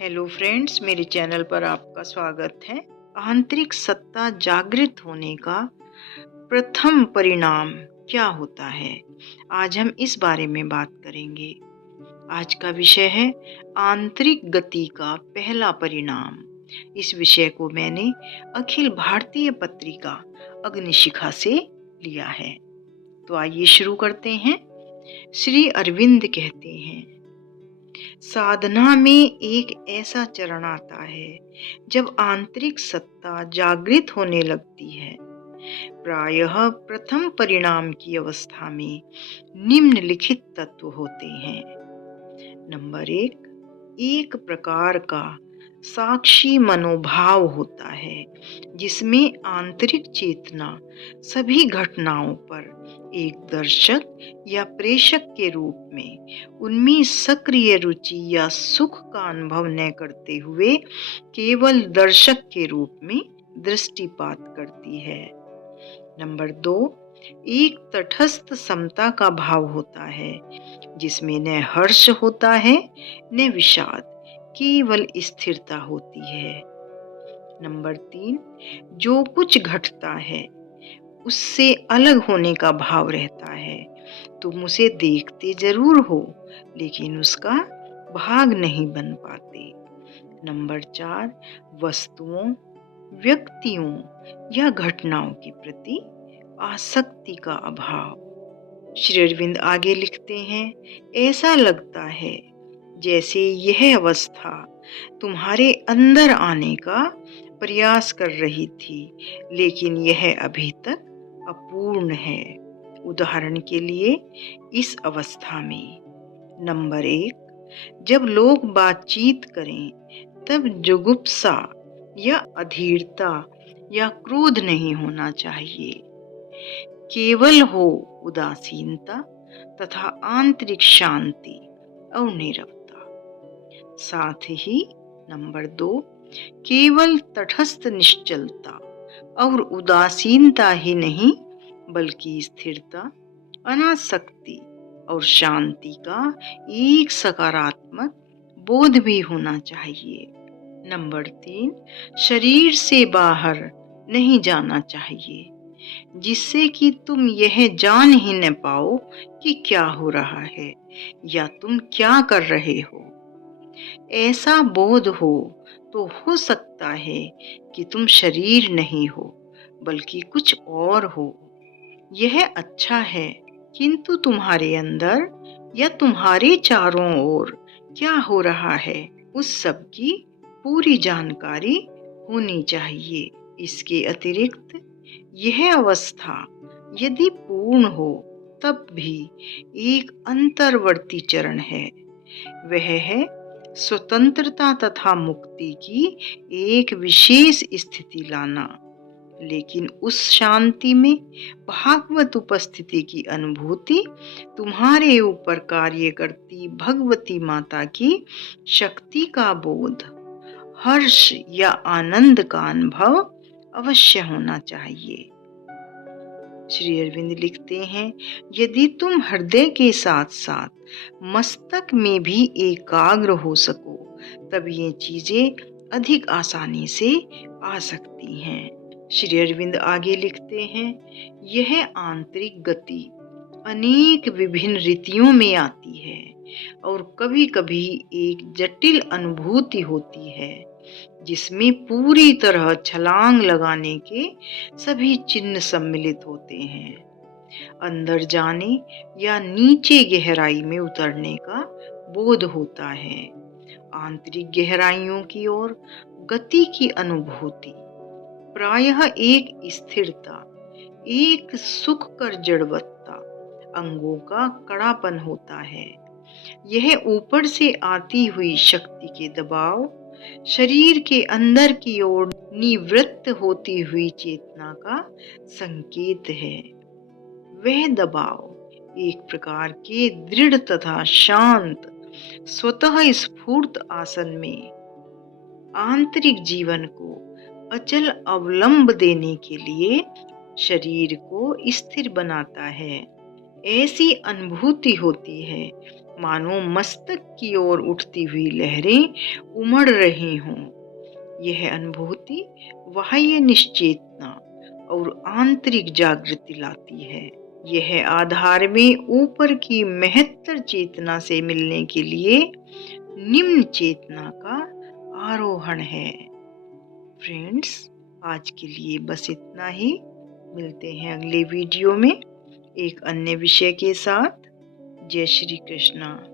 Hello friends, मेरे channel पर आपका स्वागत है। आंतरिक सत्ता जागृत होने का प्रथम परिणाम क्या होता है, आज हम इस बारे में बात करेंगे। आज का विषय है आंतरिक गति का पहला परिणाम। इस विषय को मैंने अखिल भारतीय पत्रिका अग्निशिखा से लिया है। तो आइए शुरू करते हैं। श्री अरविंद कहते हैं, साधना में एक ऐसा चरण आता है जब आंतरिक सत्ता जागृत होने लगती है। प्रायः प्रथम परिणाम की अवस्था में निम्नलिखित तत्व होते हैं। नंबर एक प्रकार का साक्षी मनोभाव होता है जिसमें आंतरिक चेतना सभी घटनाओं पर एक दर्शक या प्रेषक के रूप में उनमें सक्रिय रुचि या सुख का अनुभव न करते हुए केवल दर्शक के रूप में दृष्टिपात करती है। नंबर 2, एक तटस्थ समता का भाव होता है जिसमें न हर्ष होता है न विषाद, केवल स्थिरता होती है। नंबर 3, जो कुछ घटता है उससे अलग होने का भाव रहता है। तुम उसे देखते जरूर हो लेकिन उसका भाग नहीं बन पाते। नंबर 4, वस्तुओं, व्यक्तियों या घटनाओं के प्रति आसक्ति का अभाव। श्री अरविंद आगे लिखते हैं, ऐसा लगता है जैसे यह अवस्था तुम्हारे अंदर आने का प्रयास कर रही थी लेकिन यह अभी तक अपूर्ण है। उदाहरण के लिए, इस अवस्था में नंबर 1, जब लोग बातचीत करें तब जुगुप्सा या अधीरता या क्रोध नहीं होना चाहिए, केवल हो उदासीनता तथा आंतरिक शांति और नीरवता। साथ ही नंबर 2, केवल तटस्थ निश्चलता और उदासीनता ही नहीं बल्कि स्थिरता, अनासक्ति और शांति का एक सकारात्मक बोध भी होना चाहिए। नंबर 3, शरीर से बाहर नहीं जाना चाहिए जिससे कि तुम यह जान ही न पाओ कि क्या हो रहा है या तुम क्या कर रहे हो। ऐसा बोध हो तो हो सकता है कि तुम शरीर नहीं हो बल्कि कुछ और हो। यह अच्छा है, किंतु तुम्हारे अंदर या तुम्हारे चारों ओर क्या हो रहा है उस सब की पूरी जानकारी होनी चाहिए। इसके अतिरिक्त यह अवस्था यदि पूर्ण हो तब भी एक अंतर्वर्ती चरण है। वह है स्वतंत्रता तथा मुक्ति की एक विशेष स्थिति लाना, लेकिन उस शांति में भागवत उपस्थिति की अनुभूति, तुम्हारे ऊपर कार्य करती भगवती माता की शक्ति का बोध, हर्ष या आनंद का अनुभव अवश्य होना चाहिए। श्री अरविंद लिखते हैं, यदि तुम हृदय के साथ साथ मस्तक में भी एकाग्र हो सको तब ये चीजें अधिक आसानी से आ सकती हैं। श्री अरविंद आगे लिखते हैं, यह आंतरिक गति अनेक विभिन्न रीतियों में आती है और कभी कभी एक जटिल अनुभूति होती है जिसमें पूरी तरह छलांग लगाने के सभी चिन्ह सम्मिलित होते हैं। अंदर जाने या नीचे गहराई में उतरने का बोध होता है। आंतरिक गहराइयों की ओर गति की अनुभूति प्रायः एक स्थिरता, एक सुखकर जड़वत्ता, अंगों का कड़ापन होता है। यह ऊपर से आती हुई शक्ति के दबाव, शरीर के अंदर की ओर निवृत्त होती हुई चेतना का संकेत है। वह दबाव एक प्रकार के दृढ़ तथा शांत स्वतः स्फूर्त आसन में आंतरिक जीवन को अचल अवलंब देने के लिए शरीर को स्थिर बनाता है। ऐसी अनुभूति होती है मानो मस्तक की ओर उठती हुई लहरें उमड़ रही हों। यह अनुभूति बाह्य निश्चेतना और आंतरिक जागृति लाती है। यह आधार में ऊपर की महत्तर चेतना से मिलने के लिए निम्न चेतना का आरोहण है। फ्रेंड्स, आज के लिए बस इतना ही। मिलते हैं अगले वीडियो में एक अन्य विषय के साथ। जय श्री कृष्णा।